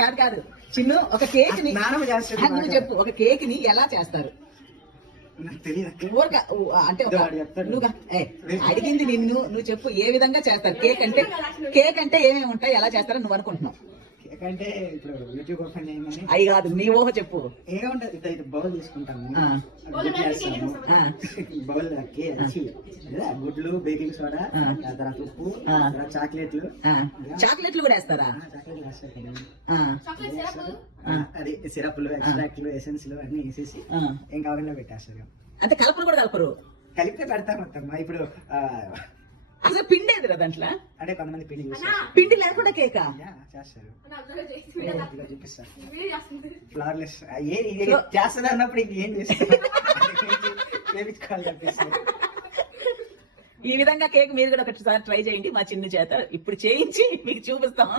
కాదు కాదు చిన్ను, ఒక కేక్ ని నువ్వు చెప్పు, ఒక కేక్ ని ఎలా చేస్తారు? అంటే నువ్వు అడిగింది నిన్ను, నువ్వు చెప్పు ఏ విధంగా చేస్తారు కేక్ అంటే ఏమేమి ఉంటాయి, ఎలా చేస్తారో నువ్వు అనుకుంటున్నావు. అంటే ఇప్పుడు యూట్యూబ్ ఓపెన్ చేయమని అవి కాదు, నీ ఊహ చెప్పు. ఏముంటది, ఇది బౌల్ తీసుకుంటాము, బౌల్ గుడ్లు, బేకింగ్ సోడా, తర్వాత ఉప్పు, చాక్లెట్లు కూడా వేస్తారా? అది సిరప్లు, ఎక్స్ట్రాక్ట్లు, ఎసెన్స్లు అన్ని వేసేసి ఏం కావాలన్నా పెట్టేస్తారు. అంటే కలపరు కూడా కలపరు? కలిపితే పెడతాం మొత్తం. ఇప్పుడు అసలు పిండి ఏదిరా దాంట్లో? అంటే కొంతమంది పిండి లేకుండా కేకా చేస్తారు, చూపిస్తారు. ఫ్లవర్లెస్ చేస్తారు అన్నప్పుడు ఏం చేస్తారు, ఈ విధంగా కేక్ మీరు కూడా ఒకసారి ట్రై చేయండి మా చిన్న చేత. ఇప్పుడు చేయించి మీకు చూపిస్తాం.